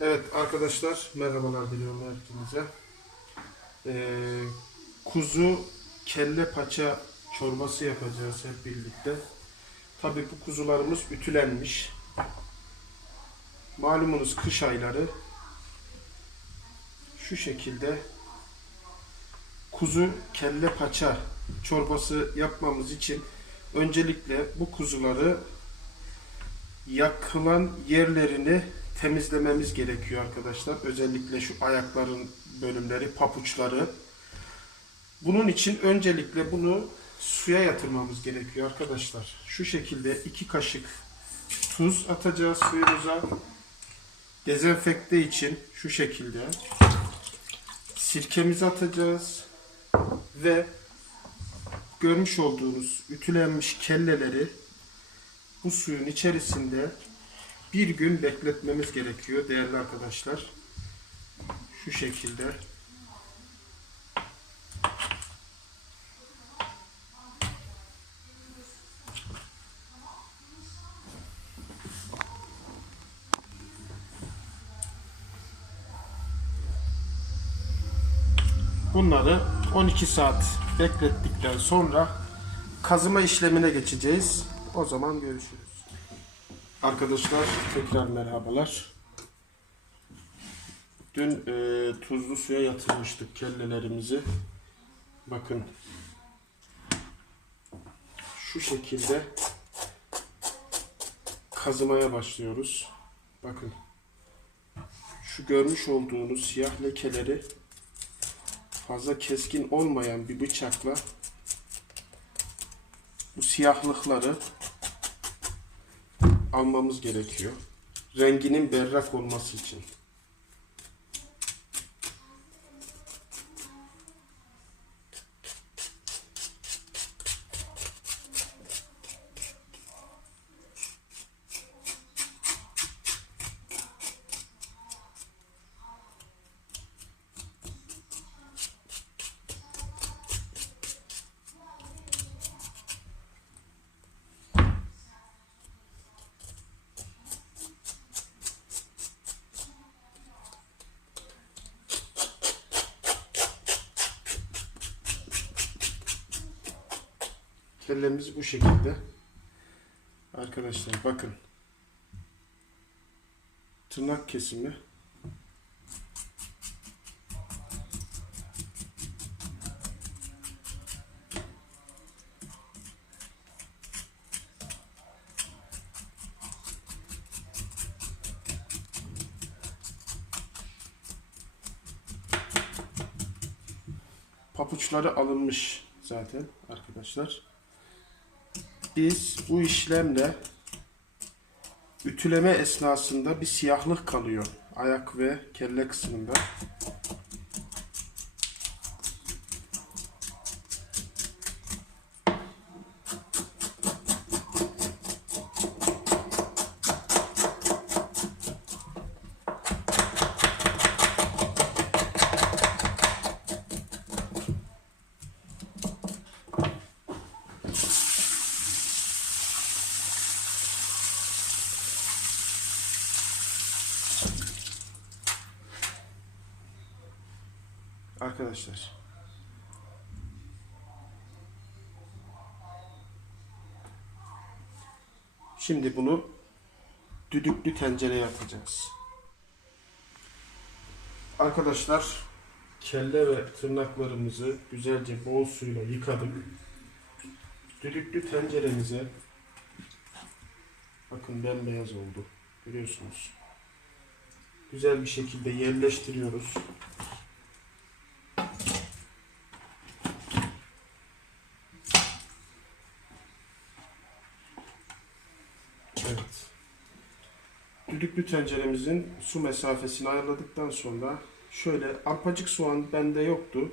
Evet arkadaşlar merhabalar diliyorum herkese. Ee, kuzu kelle paça çorbası yapacağız hep birlikte. Tabii bu kuzularımız ütülenmiş. Malumunuz kış ayları. Şu şekilde kuzu kelle paça çorbası yapmamız için öncelikle bu kuzuları yakılan yerlerini temizlememiz gerekiyor arkadaşlar. Özellikle şu ayakların bölümleri, papuçları. Bunun için öncelikle bunu suya yatırmamız gerekiyor arkadaşlar. Şu şekilde iki kaşık tuz atacağız suyumuza. Dezenfekte için şu şekilde sirkemizi atacağız ve görmüş olduğunuz ütülenmiş kelleleri bu suyun içerisinde bir gün bekletmemiz gerekiyor değerli arkadaşlar. Şu şekilde. Bunları 12 saat beklettikten sonra kazıma işlemine geçeceğiz. O zaman görüşürüz. Arkadaşlar tekrar merhabalar. Dün e, tuzlu suya yatırmıştık kellelerimizi. Bakın. Şu şekilde kazımaya başlıyoruz. Bakın. Şu görmüş olduğunuz siyah lekeleri fazla keskin olmayan bir bıçakla bu siyahlıkları almamız gerekiyor. Renginin berrak olması için. Kellemiz bu şekilde. Arkadaşlar bakın. Tırnak kesimi. Papuçları alınmış zaten arkadaşlar biz bu işlemle ütüleme esnasında bir siyahlık kalıyor ayak ve kelle kısmında. Arkadaşlar. Şimdi bunu düdüklü tencereye atacağız. Arkadaşlar kelle ve tırnaklarımızı güzelce bol suyla yıkadık. Düdüklü tenceremize bakın bembeyaz oldu. Görüyorsunuz. Güzel bir şekilde yerleştiriyoruz. Evet. Düdüklü tenceremizin su mesafesini ayarladıktan sonra şöyle arpacık soğan bende yoktu.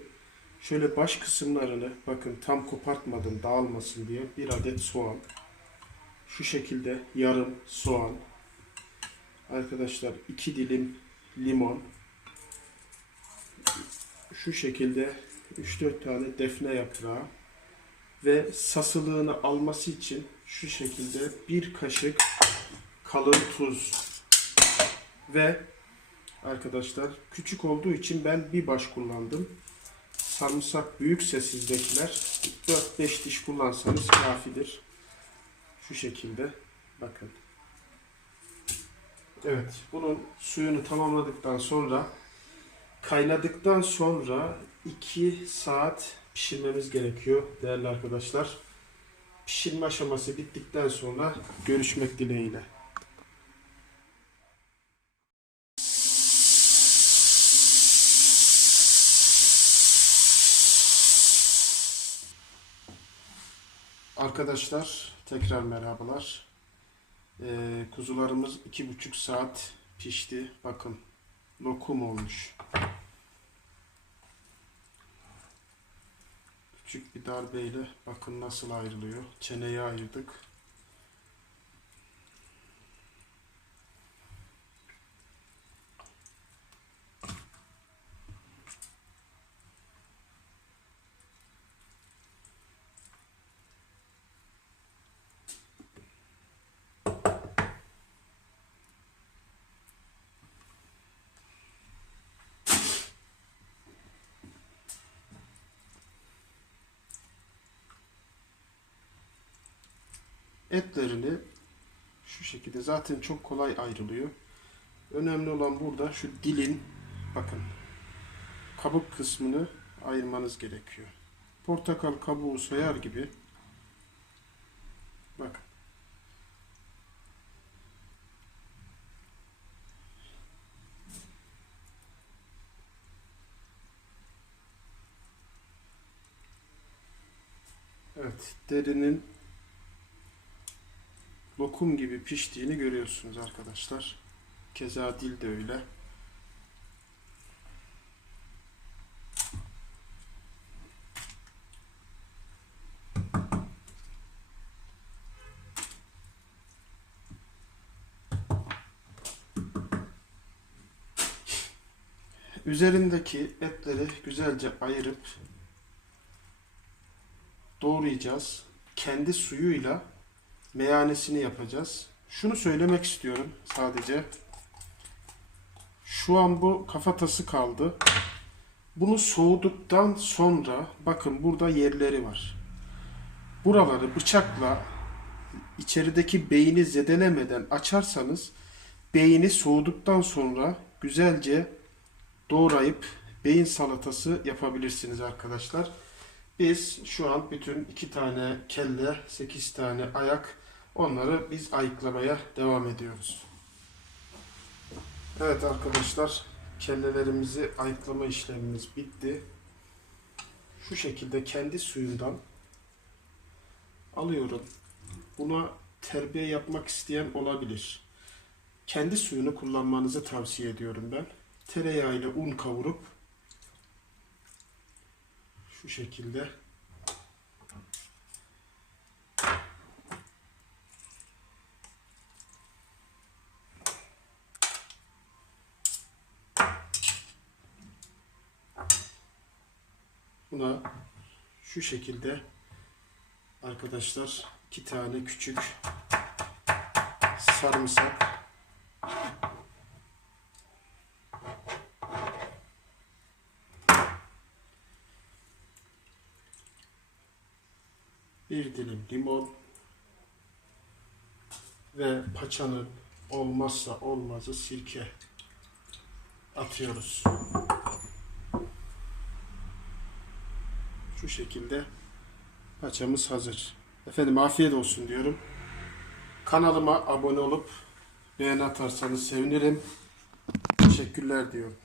Şöyle baş kısımlarını bakın tam kopartmadım dağılmasın diye bir adet soğan. Şu şekilde yarım soğan. Arkadaşlar iki dilim limon. Şu şekilde 3-4 tane defne yaprağı ve sasılığını alması için şu şekilde bir kaşık kalın tuz ve arkadaşlar. Küçük olduğu için ben bir baş kullandım. Sarımsak büyükse sizdekiler 4-5 diş kullansanız kafidir. Şu şekilde. Bakın. Evet. Bunun suyunu tamamladıktan sonra kaynadıktan sonra 2 saat pişirmemiz gerekiyor değerli arkadaşlar. Pişirme aşaması bittikten sonra görüşmek dileğiyle. Arkadaşlar tekrar merhabalar. Ee, kuzularımız iki buçuk saat pişti. Bakın lokum olmuş. Küçük bir darbeyle bakın nasıl ayrılıyor. Çeneyi ayırdık. Etlerini şu şekilde zaten çok kolay ayrılıyor. Önemli olan burada şu dilin bakın kabuk kısmını ayırmanız gerekiyor. Portakal kabuğu soyar gibi bakın Evet, derinin lokum gibi piştiğini görüyorsunuz arkadaşlar. Keza dil de öyle. Üzerindeki etleri güzelce ayırıp doğrayacağız. Kendi suyuyla meyanesini yapacağız. Şunu söylemek istiyorum sadece. Şu an bu kafatası kaldı. Bunu soğuduktan sonra bakın burada yerleri var. Buraları bıçakla içerideki beyni zedelemeden açarsanız beyni soğuduktan sonra güzelce doğrayıp beyin salatası yapabilirsiniz arkadaşlar. Biz şu an bütün iki tane kelle, sekiz tane ayak onları biz ayıklamaya devam ediyoruz. Evet arkadaşlar kellelerimizi ayıklama işlemimiz bitti. Şu şekilde kendi suyundan alıyorum. Buna terbiye yapmak isteyen olabilir. Kendi suyunu kullanmanızı tavsiye ediyorum ben. Tereyağı ile un kavurup şu şekilde. Buna şu şekilde arkadaşlar iki tane küçük sarımsak bir dilim limon ve paçanın olmazsa olmazı sirke atıyoruz. Şu şekilde paçamız hazır. Efendim afiyet olsun diyorum. Kanalıma abone olup beğeni atarsanız sevinirim. Teşekkürler diyorum.